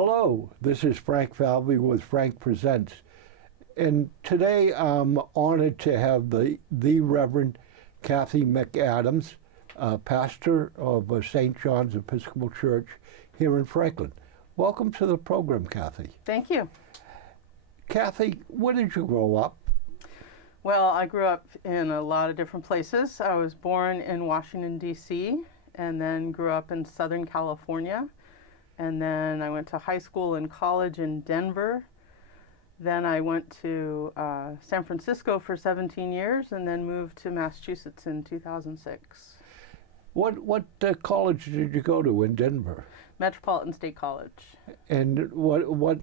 Hello, this is Frank Falvey with Frank Presents. And today I'm honored to have the Reverend Kathy McAdams, pastor of St. John's Episcopal Church here in Franklin. Welcome to the program, Kathy. Thank you. Kathy, where did you grow up? Well, I grew up in a lot of different places. I was born in Washington, D.C., and then grew up in Southern California. And then I went to high school and college in Denver. Then I went to San Francisco for 17 years and then moved to Massachusetts in 2006. What college did you go to in Denver? Metropolitan State College. And what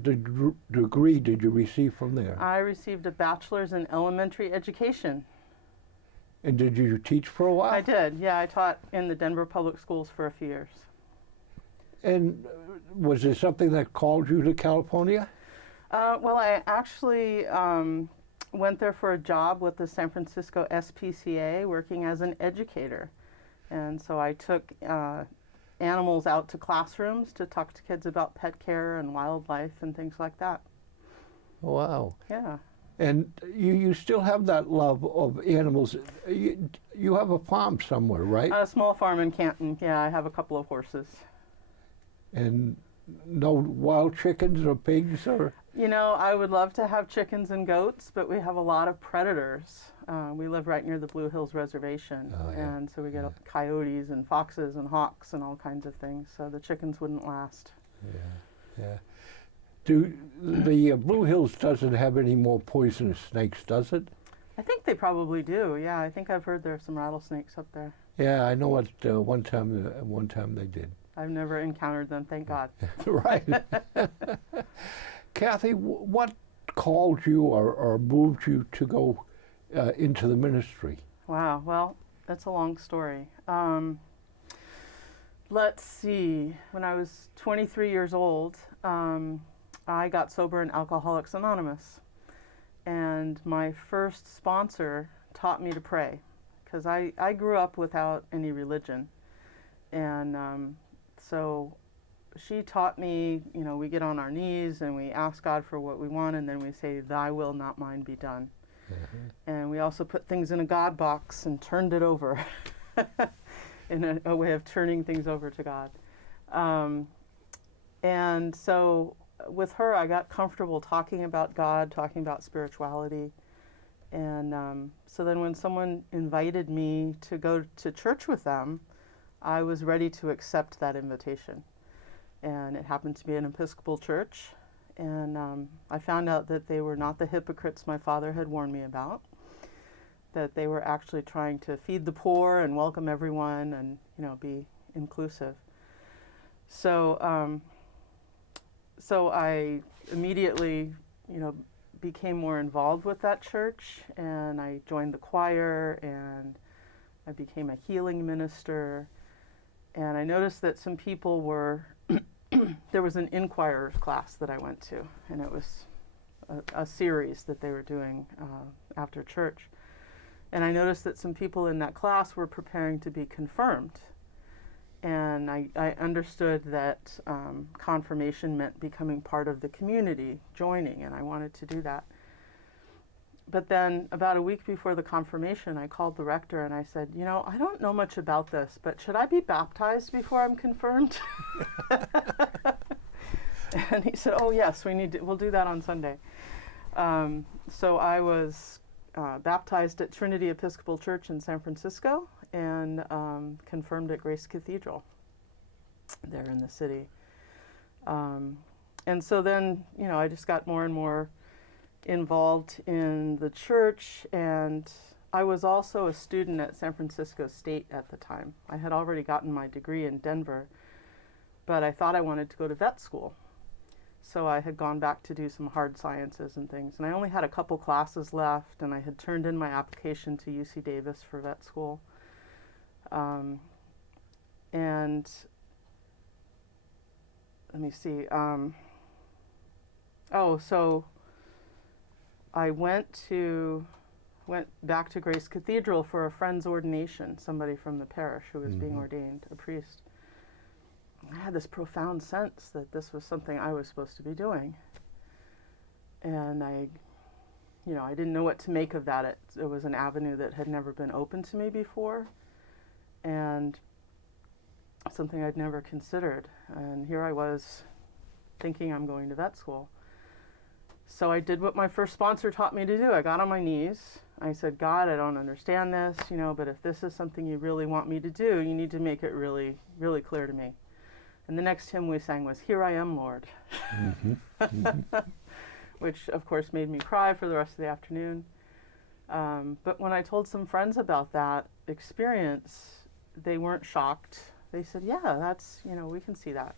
degree did you receive from there? I received a bachelor's in elementary education. And did you teach for a while? I did, yeah. I taught in the Denver public schools for a few years. And was there something that called you to California? Well, I actually went there for a job with the San Francisco SPCA working as an educator. And so I took animals out to classrooms to talk to kids about pet care and wildlife and things like that. Wow. Yeah. And you still have that love of animals. You have a farm somewhere, right? A small farm in Canton. Yeah, I have a couple of horses. And no wild chickens or pigs or? You know, I would love to have chickens and goats, but we have a lot of predators. We live right near the Blue Hills Reservation, and so we get coyotes and foxes and hawks and all kinds of things, so the chickens wouldn't last. Yeah. Do the Blue Hills doesn't have any more poisonous snakes, does it? I think they probably do, yeah. I think I've heard there are some rattlesnakes up there. Yeah, I know it. One time they did. I've never encountered them, thank God. Right. Kathy, what called you or moved you to go into the ministry? Wow, well, that's a long story. Let's see. When I was 23 years old, I got sober in Alcoholics Anonymous. And my first sponsor taught me to pray, because I grew up without any religion. And so she taught me, you know, we get on our knees and we ask God for what we want, and then we say, "Thy will, not mine, be done." And we also put things in a God box and turned it over in a way of turning things over to God. And so with her, I got comfortable talking about God, talking about spirituality. And so then when someone invited me to go to church with them, I was ready to accept that invitation. And it happened to be an Episcopal church. And I found out that they were not the hypocrites my father had warned me about, that they were actually trying to feed the poor and welcome everyone and, you know, be inclusive. So, so I immediately, you know, became more involved with that church, and I joined the choir, and I became a healing minister. And I noticed that some people were, there was an inquirer's class that I went to, and it was a series that they were doing after church. And I noticed that some people in that class were preparing to be confirmed. And I understood that confirmation meant becoming part of the community, joining, and I wanted to do that. But then about a week before the confirmation, I called the rector and I said, you know, I don't know much about this, but should I be baptized before I'm confirmed? And he said, oh yes, we'll do that on Sunday. So I was baptized at Trinity Episcopal Church in San Francisco and confirmed at Grace Cathedral there in the city. And so then, you know, I just got more and more involved in the church, and I was also a student at San Francisco State at the time. I had already gotten my degree in Denver, but I thought I wanted to go to vet school. So I had gone back to do some hard sciences and things, and I only had a couple classes left, and I had turned in my application to UC Davis for vet school. And let me see. So I went back to Grace Cathedral for a friend's ordination, somebody from the parish who was being ordained, a priest. I had this profound sense that this was something I was supposed to be doing. And I didn't know what to make of that. It was an avenue that had never been open to me before, and something I'd never considered. And here I was thinking I'm going to vet school. So I did what my first sponsor taught me to do. I got on my knees. I said, God, I don't understand this, but if this is something you really want me to do, you need to make it really, really clear to me. And the next hymn we sang was, Here I Am, Lord. Mm-hmm. Mm-hmm. Which, of course, made me cry for the rest of the afternoon. But when I told some friends about that experience, they weren't shocked. They said, yeah, that's, we can see that.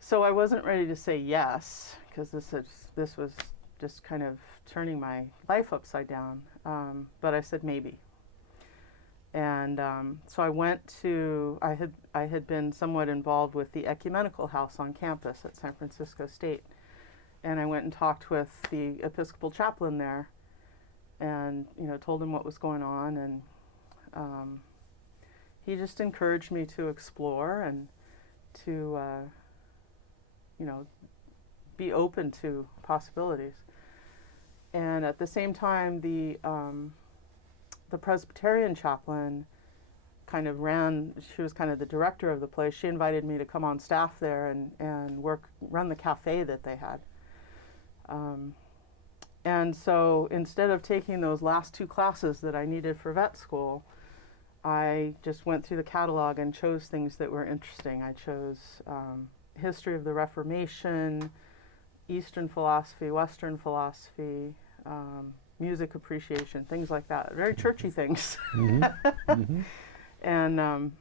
So I wasn't ready to say yes, because this was just kind of turning my life upside down. But I said maybe. And so I went to, I had been somewhat involved with the ecumenical house on campus at San Francisco State. And I went and talked with the Episcopal chaplain there and, told him what was going on. And he just encouraged me to explore and to, be open to possibilities. And at the same time, the Presbyterian chaplain kind of she was kind of the director of the place. She invited me to come on staff there and run the cafe that they had. And so instead of taking those last 2 classes that I needed for vet school, I just went through the catalog and chose things that were interesting. I chose history of the Reformation, Eastern philosophy, Western philosophy, music appreciation, things like that. Very churchy things. Mm-hmm. Mm-hmm. And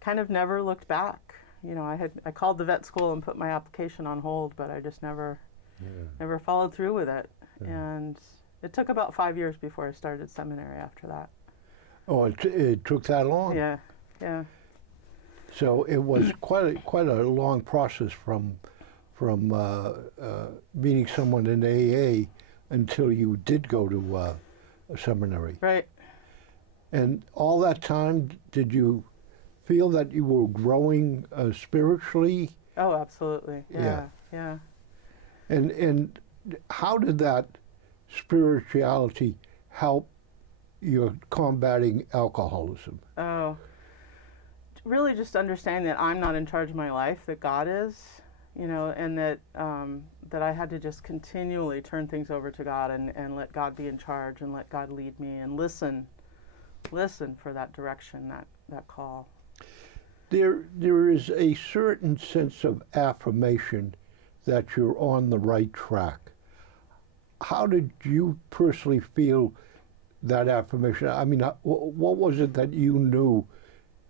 kind of never looked back. I called the vet school and put my application on hold, but I just never followed through with it. Yeah. And it took about 5 years before I started seminary after that. Oh, it took that long? Yeah, yeah. So it was quite a long process from meeting someone in AA until you did go to a seminary. Right. And all that time, did you feel that you were growing spiritually? Oh, absolutely. Yeah. And how did that spirituality help your combating alcoholism? Oh, really just understanding that I'm not in charge of my life, that God is, and that I had to just continually turn things over to God and let God be in charge and let God lead me and listen for that direction, that call. There is a certain sense of affirmation that you're on the right track. How did you personally feel that affirmation? I mean, what was it that you knew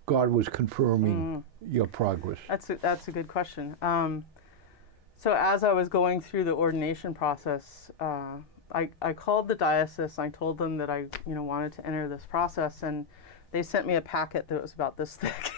God was confirming your progress? That's a good question. So as I was going through the ordination process, I called the diocese. I told them that I wanted to enter this process, and they sent me a packet that was about this thick.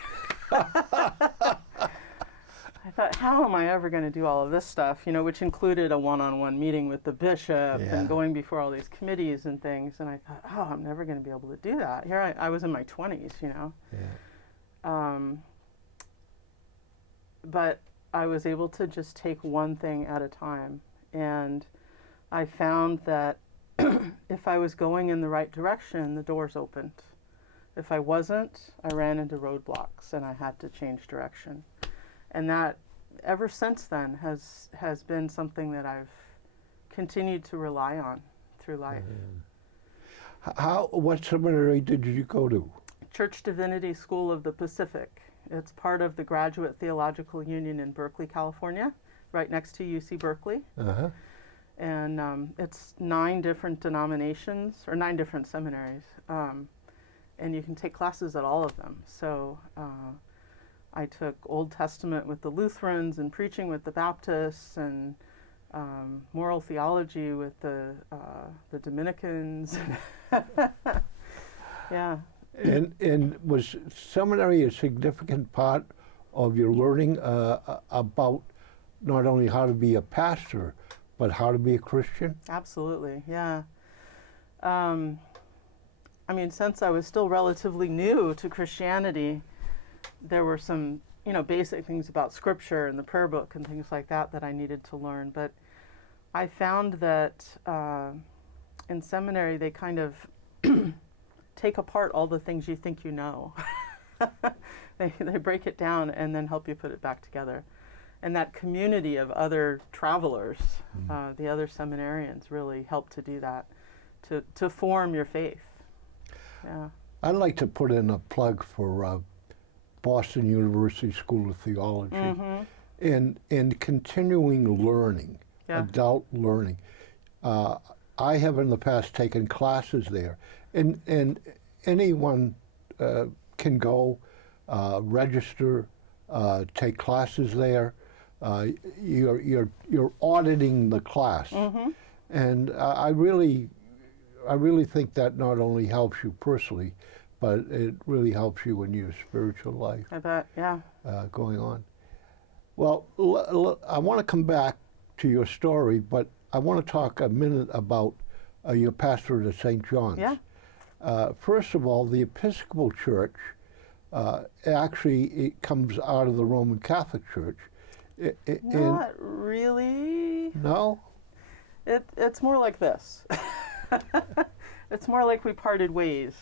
I thought, how am I ever going to do all of this stuff, which included a one-on-one meeting with the bishop and going before all these committees and things. And I thought, oh, I'm never going to be able to do that. Here I was in my 20s, Yeah. But I was able to just take one thing at a time. And I found that if I was going in the right direction, the doors opened. If I wasn't, I ran into roadblocks and I had to change direction. And that, ever since then, has been something that I've continued to rely on through life. What seminary did you go to? Church Divinity School of the Pacific. It's part of the Graduate Theological Union in Berkeley, California, right next to UC Berkeley. Uh-huh. And it's 9 different denominations, or 9 different seminaries. And you can take classes at all of them. So I took Old Testament with the Lutherans and preaching with the Baptists and moral theology with the Dominicans. Yeah. And was seminary a significant part of your learning about not only how to be a pastor, but how to be a Christian? Absolutely, yeah. I mean, since I was still relatively new to Christianity, there were some, basic things about scripture and the prayer book and things like that that I needed to learn. But I found that in seminary they kind of take apart all the things you think you know. They break it down and then help you put it back together. And that community of other travelers, the other seminarians, really help to do that, to form your faith. Yeah. I'd like to put in a plug for Boston University School of Theology in continuing learning, adult learning. I have in the past taken classes there, and anyone can go register, take classes there. You're auditing the class, and I really think that not only helps you personally, but it really helps you in your spiritual life. I bet, yeah. Going on. Well, I want to come back to your story, but I want to talk a minute about your pastorate at St. John's. Yeah. First of all, the Episcopal Church actually it comes out of the Roman Catholic Church. Not really. No? It's more like this. It's more like we parted ways.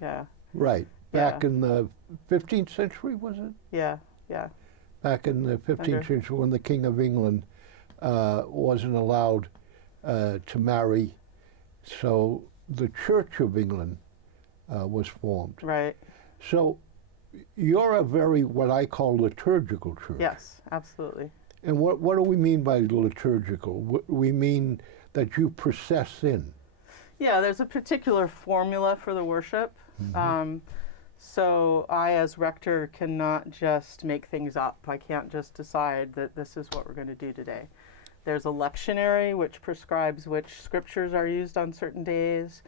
Yeah. Right. Back in the 15th century, was it? Yeah, yeah. Back in the 15th century when the King of England wasn't allowed to marry, so the Church of England was formed. Right. So you're a very, what I call, liturgical church. Yes, absolutely. And what do we mean by liturgical? We mean that you process in. Yeah, there's a particular formula for the worship. So I, as rector, cannot just make things up. I can't just decide that this is what we're going to do today. There's a lectionary, which prescribes which scriptures are used on certain days.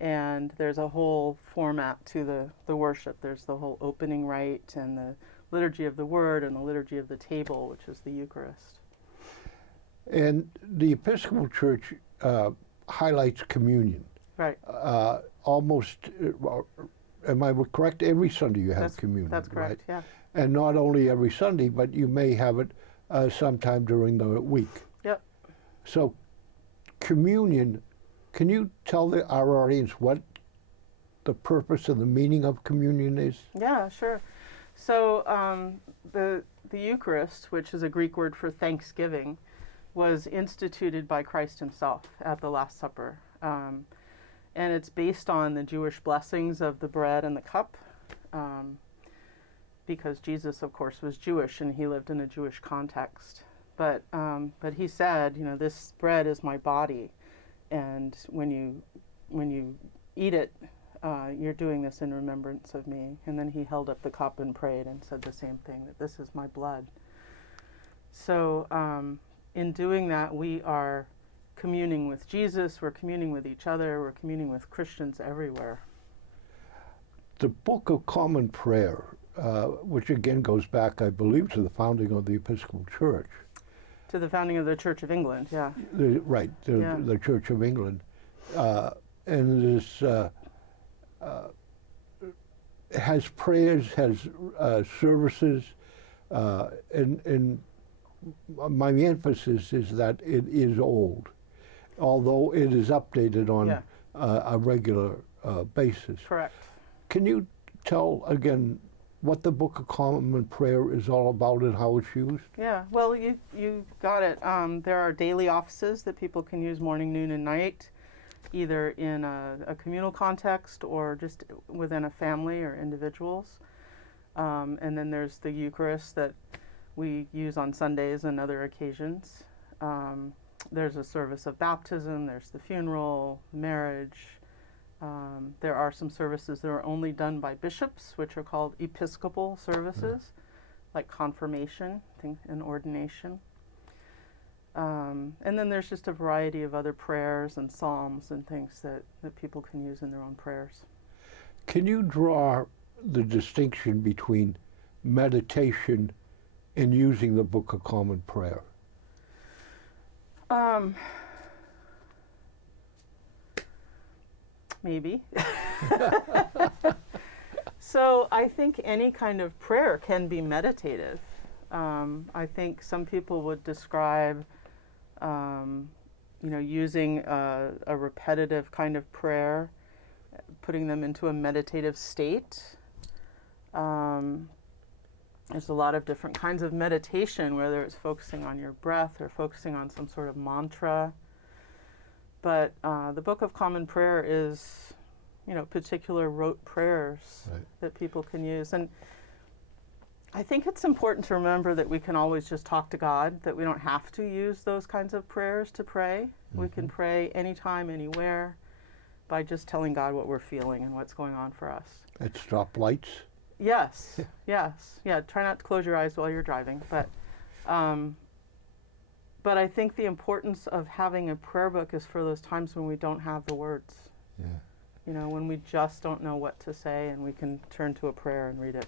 And there's a whole format to the worship. There's the whole opening rite and the liturgy of the word and the liturgy of the table, which is the Eucharist. And the Episcopal Church highlights communion. Right. Almost, am I correct? Every Sunday you have communion. That's correct, right? Yeah. And not only every Sunday, but you may have it sometime during the week. Yep. So communion, can you tell our audience what the purpose and the meaning of communion is? Yeah, sure. So the Eucharist, which is a Greek word for thanksgiving, was instituted by Christ himself at the Last Supper. And it's based on the Jewish blessings of the bread and the cup, because Jesus, of course, was Jewish and he lived in a Jewish context. But he said, this bread is my body, and when you eat it, you're doing this in remembrance of me. And then he held up the cup and prayed and said the same thing, that this is my blood. So in doing that, we are communing with Jesus, we're communing with each other, we're communing with Christians everywhere. The Book of Common Prayer, which again goes back, I believe, to the founding of the Episcopal Church. To the founding of the Church of England, yeah. The Church of England. And this has prayers, has services, and my emphasis is that it is old, although it is updated on a regular basis. Correct. Can you tell again what the Book of Common Prayer is all about and how it's used? Yeah, well, you got it. There are daily offices that people can use morning, noon, and night, either in a communal context or just within a family or individuals. And then there's the Eucharist that we use on Sundays and other occasions. There's a service of baptism, there's the funeral, marriage. There are some services that are only done by bishops, which are called episcopal services, like confirmation and ordination. And then there's just a variety of other prayers and psalms and things that people can use in their own prayers. Can you draw the distinction between meditation and using the Book of Common Prayer? Maybe. So I think any kind of prayer can be meditative. I think some people would describe, using a repetitive kind of prayer, putting them into a meditative state. There's a lot of different kinds of meditation, whether it's focusing on your breath or focusing on some sort of mantra. But the Book of Common Prayer is, particular rote prayers that people can use. And I think it's important to remember that we can always just talk to God, that we don't have to use those kinds of prayers to pray. Mm-hmm. We can pray anytime, anywhere, by just telling God what we're feeling and what's going on for us. At stoplights? Yes, yes. Yeah, try not to close your eyes while you're driving. But I think the importance of having a prayer book is for those times when we don't have the words. Yeah. When we just don't know what to say, and we can turn to a prayer and read it.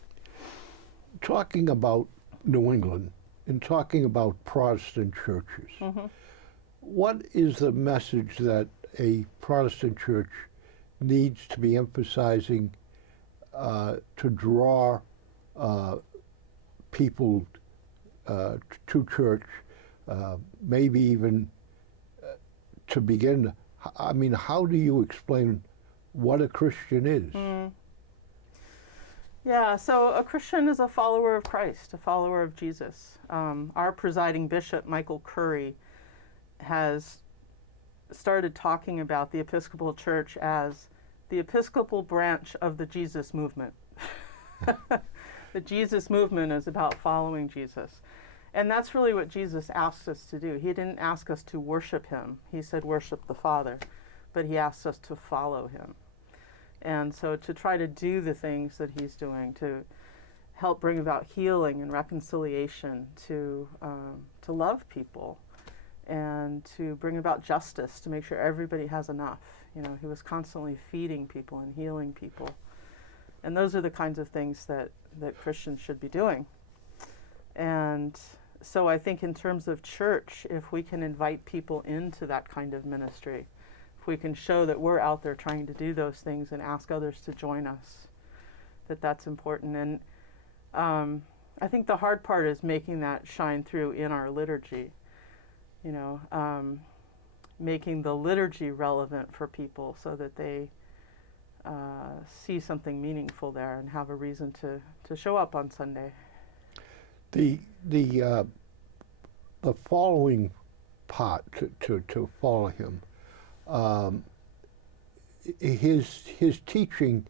Talking about New England and talking about Protestant churches, mm-hmm. what is the message that a Protestant church needs to be emphasizing to draw people to church, maybe even to begin? I mean, how do you explain what a Christian is? Yeah, so a Christian is a follower of Christ, a follower of Jesus. Our presiding bishop, Michael Curry, has started talking about the Episcopal Church as the Episcopal branch of the Jesus movement. The Jesus movement is about following Jesus. And that's really what Jesus asks us to do. He didn't ask us to worship him. He said worship the Father, but he asks us to follow him. And so to try to do the things that he's doing, to help bring about healing and reconciliation, to love people, and to bring about justice, to make sure everybody has enough. He was constantly feeding people and healing people. And those are the kinds of things that Christians should be doing. And so I think in terms of church, if we can invite people into that kind of ministry, if we can show that we're out there trying to do those things and ask others to join us, that's important. And I think the hard part is making that shine through in our liturgy, making the liturgy relevant for people so that they see something meaningful there and have a reason to show up on Sunday. The following part to follow him, his teaching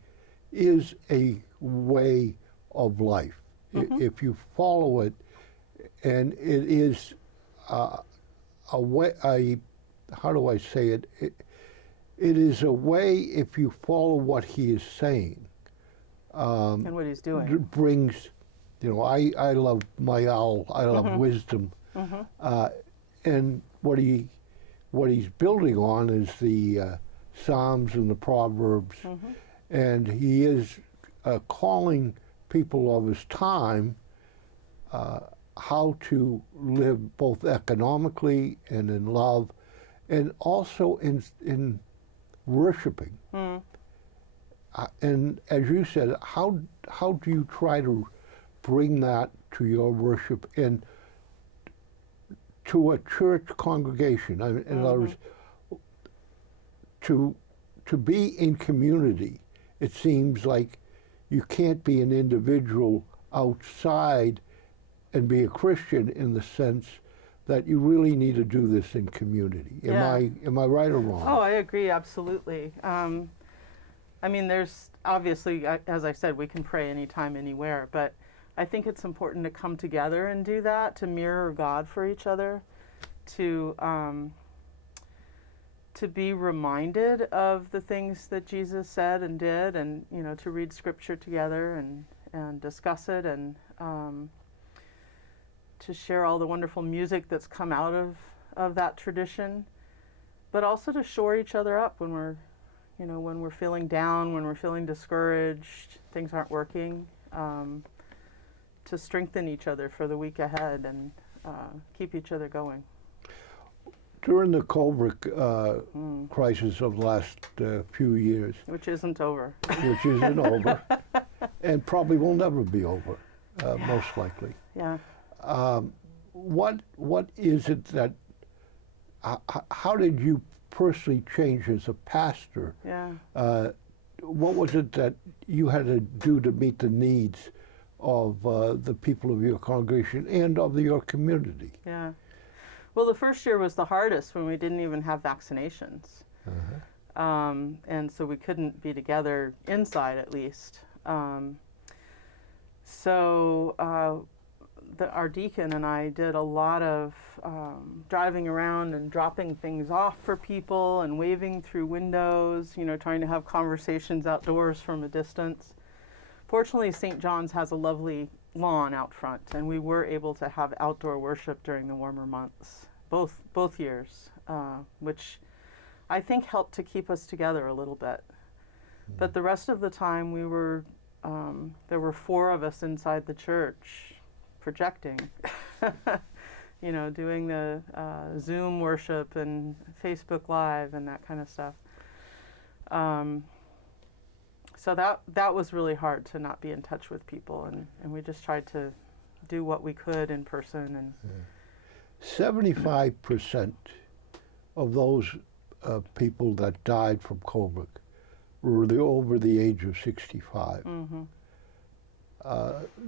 is a way of life. Mm-hmm. If you follow it, and it is a way. How do I say it? It is a way. If you follow what he is saying, and what he's doing, it brings. I love my owl. I love mm-hmm. wisdom, mm-hmm. And what he's building on is the Psalms and the Proverbs, mm-hmm. and he is calling people of his time how to live both economically and in love, and also in worshiping. Mm. And as you said, how do you try to bring that to your worship and to a church congregation? In mm-hmm. other words, to be in community, it seems like you can't be an individual outside and be a Christian in the sense that you really need to do this in community. Yeah. Am I right or wrong? Oh, I agree, absolutely. There's obviously, as I said, we can pray anytime, anywhere, but I think it's important to come together and do that, to mirror God for each other, to be reminded of the things that Jesus said and did, and to read Scripture together and discuss it, and to share all the wonderful music that's come out of that tradition, but also to shore each other up when we're feeling down, when we're feeling discouraged, things aren't working, to strengthen each other for the week ahead and keep each other going. During the COVID crisis of the last few years, which isn't over, and probably will never be over, most likely. Yeah. What is it that, how did you personally change as a pastor? Yeah. What was it that you had to do to meet the needs of the people of your congregation and of your community? Yeah. Well, the first year was the hardest when we didn't even have vaccinations. And so we couldn't be together inside, at least. Our deacon and I did a lot of driving around and dropping things off for people and waving through windows, trying to have conversations outdoors from a distance. Fortunately, St. John's has a lovely lawn out front, and we were able to have outdoor worship during the warmer months, both years, which I think helped to keep us together a little bit. But the rest of the time, there were 4 of us inside the church projecting, doing the Zoom worship and Facebook Live and that kind of stuff. So that was really hard to not be in touch with people, and we just tried to do what we could in person. And 75% of those people that died from COVID were over the age of 65. Mm-hmm.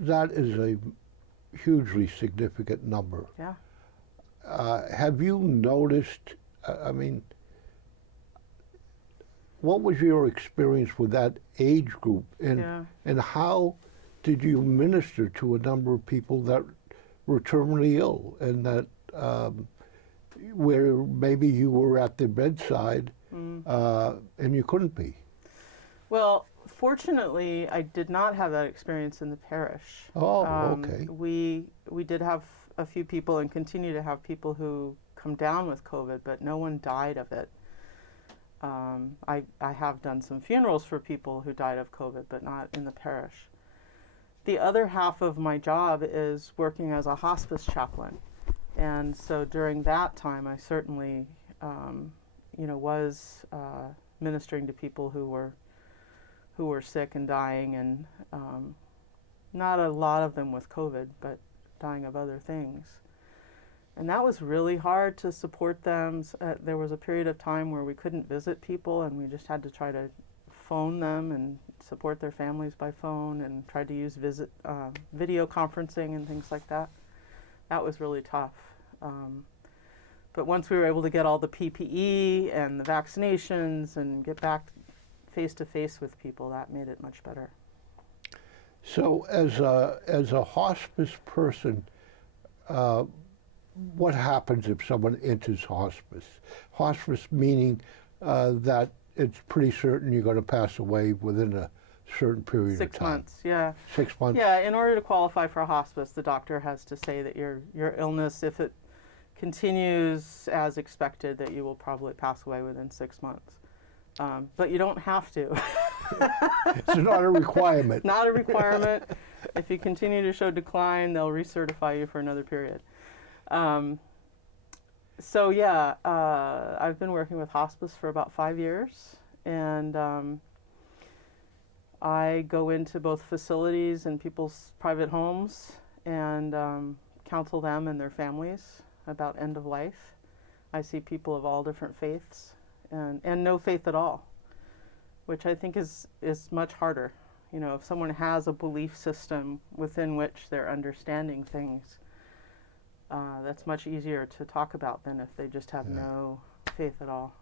That is a hugely significant number. Yeah. Have you noticed, what was your experience with that age group, and how did you minister to a number of people that were terminally ill, and that where maybe you were at their bedside and you couldn't be? Well, fortunately, I did not have that experience in the parish. Oh, okay. We did have a few people and continue to have people who come down with COVID, but no one died of it. I have done some funerals for people who died of COVID, but not in the parish. The other half of my job is working as a hospice chaplain. And so during that time, I certainly, was ministering to people who were sick and dying, and not a lot of them with COVID, but dying of other things. And that was really hard to support them. There was a period of time where we couldn't visit people, and we just had to try to phone them and support their families by phone, and tried to use video conferencing and things like that. That was really tough. But once we were able to get all the PPE and the vaccinations and get back face-to-face with people, that made it much better. So as a hospice person, what happens if someone enters hospice? Hospice meaning that it's pretty certain you're going to pass away within a certain period of time. 6 months, yeah. 6 months? Yeah, in order to qualify for a hospice, the doctor has to say that your illness, if it continues as expected, that you will probably pass away within 6 months. But you don't have to. It's not a requirement. Not a requirement. If you continue to show decline, they'll recertify you for another period. I've been working with hospice for about 5 years, and I go into both facilities and people's private homes and counsel them and their families about end of life. I see people of all different faiths and no faith at all, which I think is much harder. If someone has a belief system within which they're understanding things, that's much easier to talk about than if they just have no faith at all.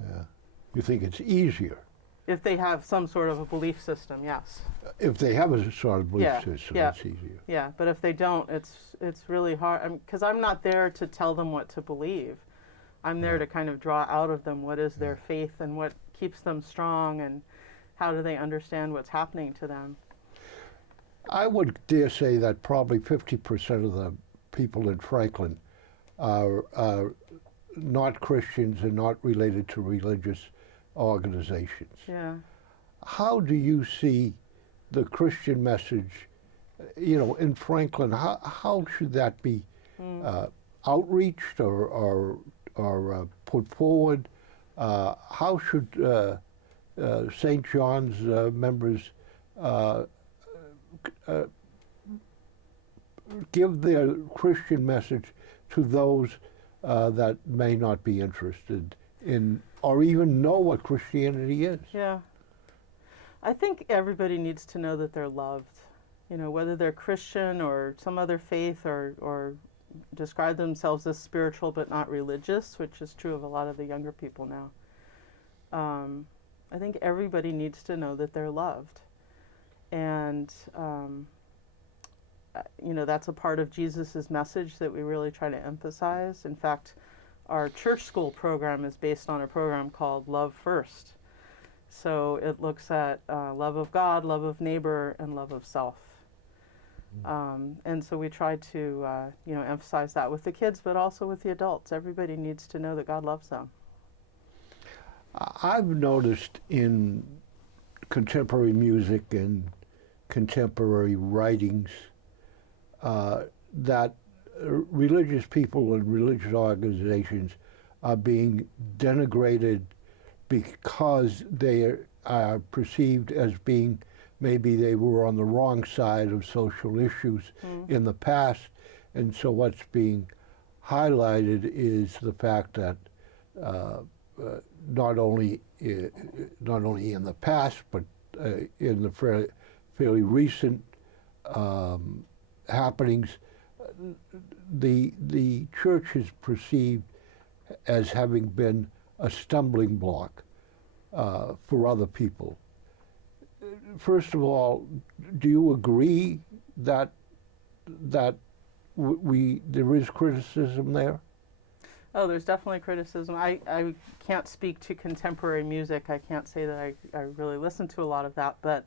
Yeah. You think it's easier? If they have some sort of a belief system, yes. If they have a sort of belief system, it's easier. Yeah, but if they don't, it's really hard. Because I'm not there to tell them what to believe. I'm there to kind of draw out of them what is their faith and what keeps them strong, and how do they understand what's happening to them. I would dare say that probably 50% of the people in Franklin are not Christians and not related to religious organizations. Yeah. How do you see the Christian message, in Franklin? How should that be outreached or put forward? How should St. John's members give their Christian message to those that may not be interested in or even know what Christianity is. Yeah. I think everybody needs to know that they're loved. You know, whether they're Christian or some other faith or describe themselves as spiritual but not religious, which is true of a lot of the younger people now. I think everybody needs to know that they're loved. And, you know, that's a part of Jesus's message that we really try to emphasize. In fact, our church school program is based on a program called Love First. So it looks at love of God, love of neighbor, and love of self. And so we try to, you know, emphasize that with the kids, but also with the adults. Everybody needs to know that God loves them. I've noticed in contemporary music and contemporary writings that religious people and religious organizations are being denigrated because they are perceived as being, maybe they were on the wrong side of social issues in the past, and so what's being highlighted is the fact that not only in the past, but in the fairly recent happenings, the church is perceived as having been a stumbling block for other people. First of all, do you agree that there is criticism there? Oh, there's definitely criticism. I can't speak to contemporary music. I can't say that I really listen to a lot of that, but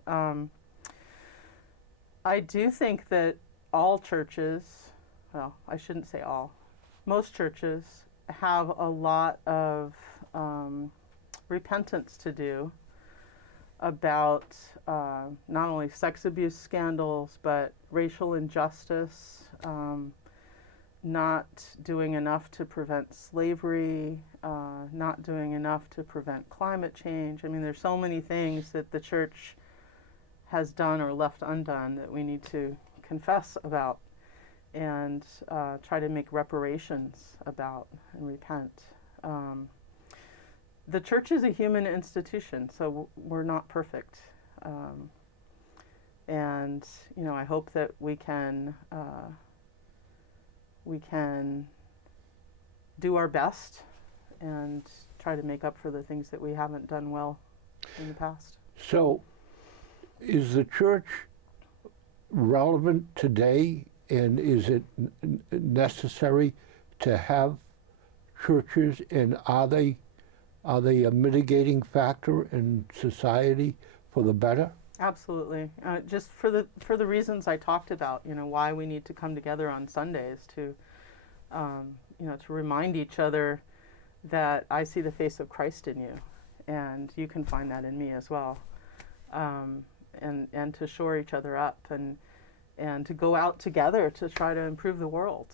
I do think that all churches, well, I shouldn't say all, most churches have a lot of repentance to do about not only sex abuse scandals, but racial injustice, not doing enough to prevent slavery, not doing enough to prevent climate change. I mean, there's so many things that the church has done or left undone that we need to confess about and try to make reparations about and repent. The church is a human institution, so we're not perfect. And, you know, I hope that we can do our best and try to make up for the things that we haven't done well in the past. So, is the church relevant today, and is it necessary to have churches, and are they a mitigating factor in society for the better? Absolutely. Just for the reasons I talked about, you know, why we need to come together on Sundays to, you know, to remind each other that I see the face of Christ in you, and you can find that in me as well, and to shore each other up and to go out together to try to improve the world.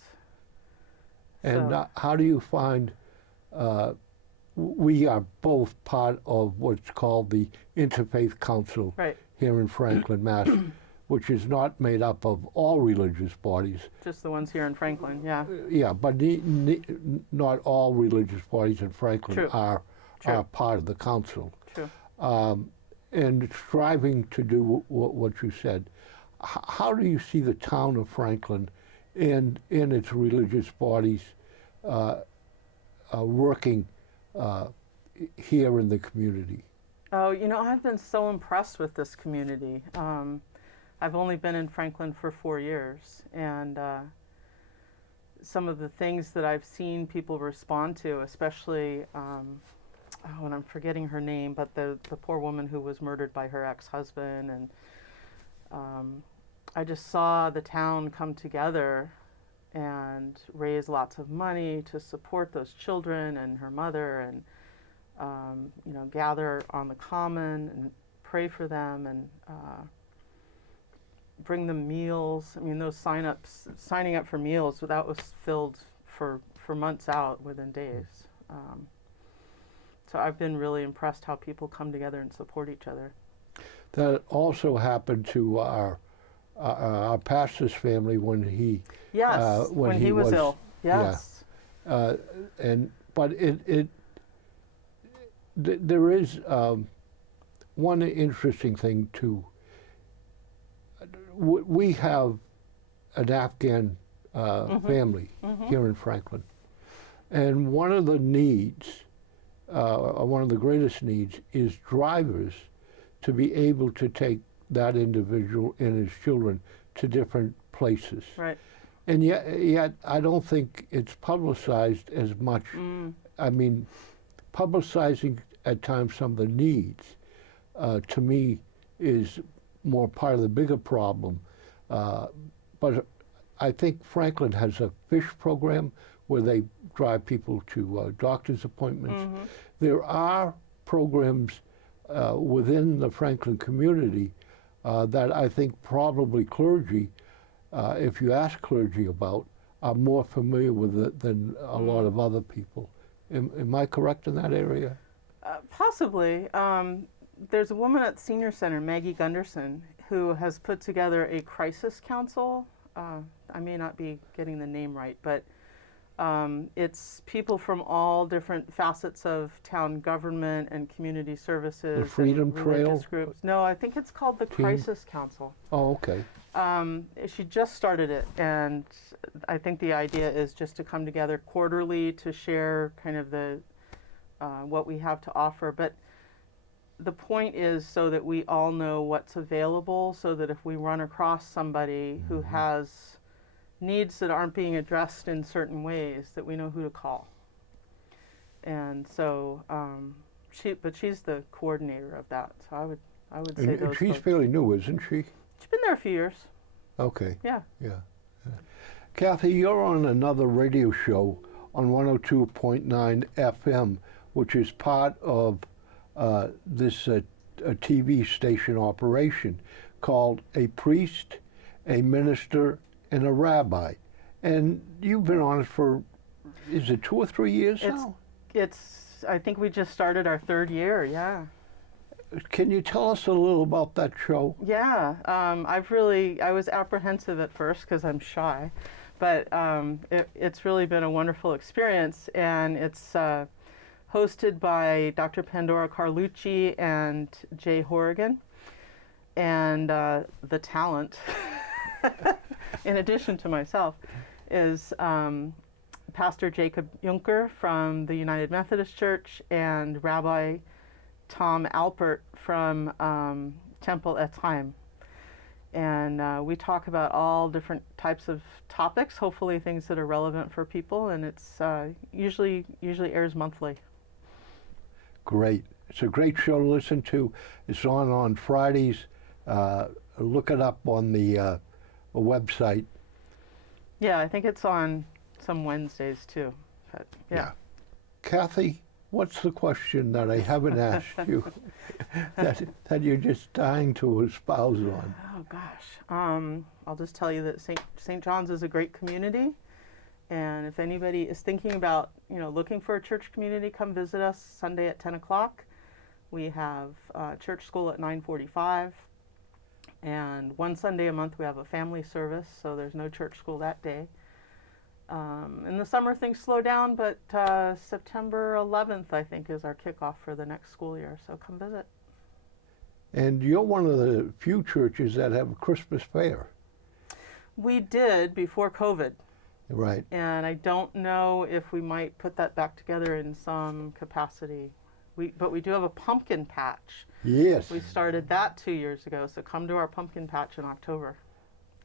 And how do you find? We are both part of what's called the Interfaith Council here in Franklin, Mass., which is not made up of all religious bodies. Just the ones here in Franklin, yeah. Yeah, but not all religious bodies in Franklin are part of the council. True. And striving to do what you said. How do you see the town of Franklin and in its religious bodies working here in the community? Oh, you know, I've been so impressed with this community. I've only been in Franklin for 4 years, and some of the things that I've seen people respond to, especially, and I'm forgetting her name, but the poor woman who was murdered by her ex-husband, and I just saw the town come together and raise lots of money to support those children and her mother, and you know, gather on the common and pray for them, and bring them meals. I mean, those signing up for meals, that was filled for months out within days. So I've been really impressed how people come together and support each other. That also happened to our our pastor's family when he Yes, when he was ill. Yes. Yeah. But there is one interesting thing too. We have an Afghan family here in Franklin, and one of the needs, one of the greatest needs, is drivers to be able to take that individual and his children to different places. Right. And yet I don't think it's publicized as much. I mean, publicizing at times some of the needs, to me, is more part of the bigger problem. But I think Franklin has a fish program where they drive people to doctor's appointments. There are programs within the Franklin community that I think probably clergy, if you ask clergy about, are more familiar with it than a lot of other people. Am I correct in that area? Possibly. There's a woman at the Senior Center, Maggie Gunderson, who has put together a crisis council. I may not be getting the name right, but it's people from all different facets of town government and community services. The Freedom and religious Trail? groups. No, I think it's called the Crisis Council. Oh, okay. She just started it, and I think the idea is just to come together quarterly to share kind of the what we have to offer. But the point is so that we all know what's available, so that if we run across somebody who has needs that aren't being addressed in certain ways, that we know who to call. And so, she's the coordinator of that. So I would say those. She's folks. fairly new, isn't she? She's been there a few years. Okay. Yeah. Yeah. Kathy, you're on another radio show on 102.9 FM, which is part of this a TV station operation called A Priest, a Minister, and a Rabbi. And you've been on it for, is it 2 or 3 years now? I think we just started our 3rd year, yeah. Can you tell us a little about that show? Yeah, I was apprehensive at first because I'm shy, but it's really been a wonderful experience, and it's hosted by Dr. Pandora Carlucci and Jay Horrigan, and the talent, in addition to myself, is Pastor Jacob Juncker from the United Methodist Church and Rabbi Tom Alpert from Temple Etzheim. And we talk about all different types of topics, hopefully things that are relevant for people, and it's usually airs monthly. Great. It's a great show to listen to. It's on Fridays. Look it up on the website. Yeah, I think it's on some Wednesdays too. But, yeah. Kathy, what's the question that I haven't asked you that you're just dying to espouse on? Oh gosh, I'll just tell you that St. John's is a great community, and if anybody is thinking about looking for a church community, come visit us Sunday at 10 o'clock. We have church school at 9:45, and one Sunday a month we have a family service, so there's no church school that day. In the summer things slow down, but September 11th I think is our kickoff for the next school year, so come visit. And you're one of the few churches that have a Christmas fair. We did before COVID. Right. And I don't know if we might put that back together in some capacity. But we do have a pumpkin patch. Yes. We started that 2 years ago, so come to our pumpkin patch in October.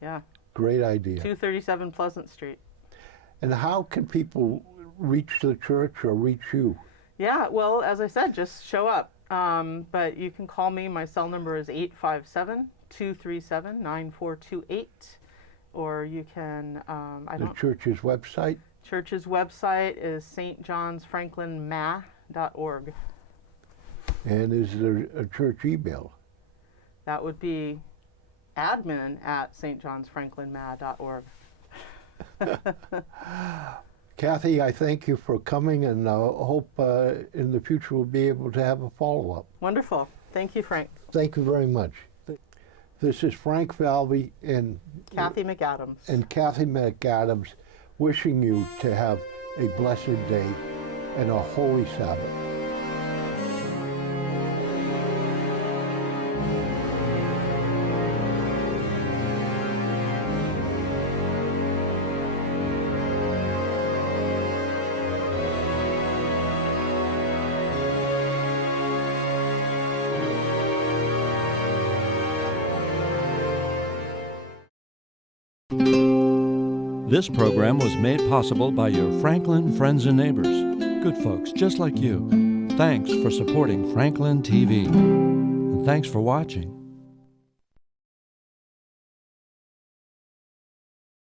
Yeah. Great idea. 237 Pleasant Street. And how can people reach the church or reach you? Yeah, well, as I said, just show up. But you can call me. My cell number is 857-237-9428. Or you can, The church's website? Church's website is stjohnsfranklinma.org. And is there a church email? That would be admin@stjohnsfranklinma.org. Kathy, I thank you for coming, and hope in the future we'll be able to have a follow-up. Wonderful. Thank you, Frank. Thank you very much. This is Frank Falvey and Kathy McAdams. Kathy McAdams wishing you to have a blessed day and a holy Sabbath. This program was made possible by your Franklin friends and neighbors, good folks just like you. Thanks for supporting Franklin TV. And thanks for watching.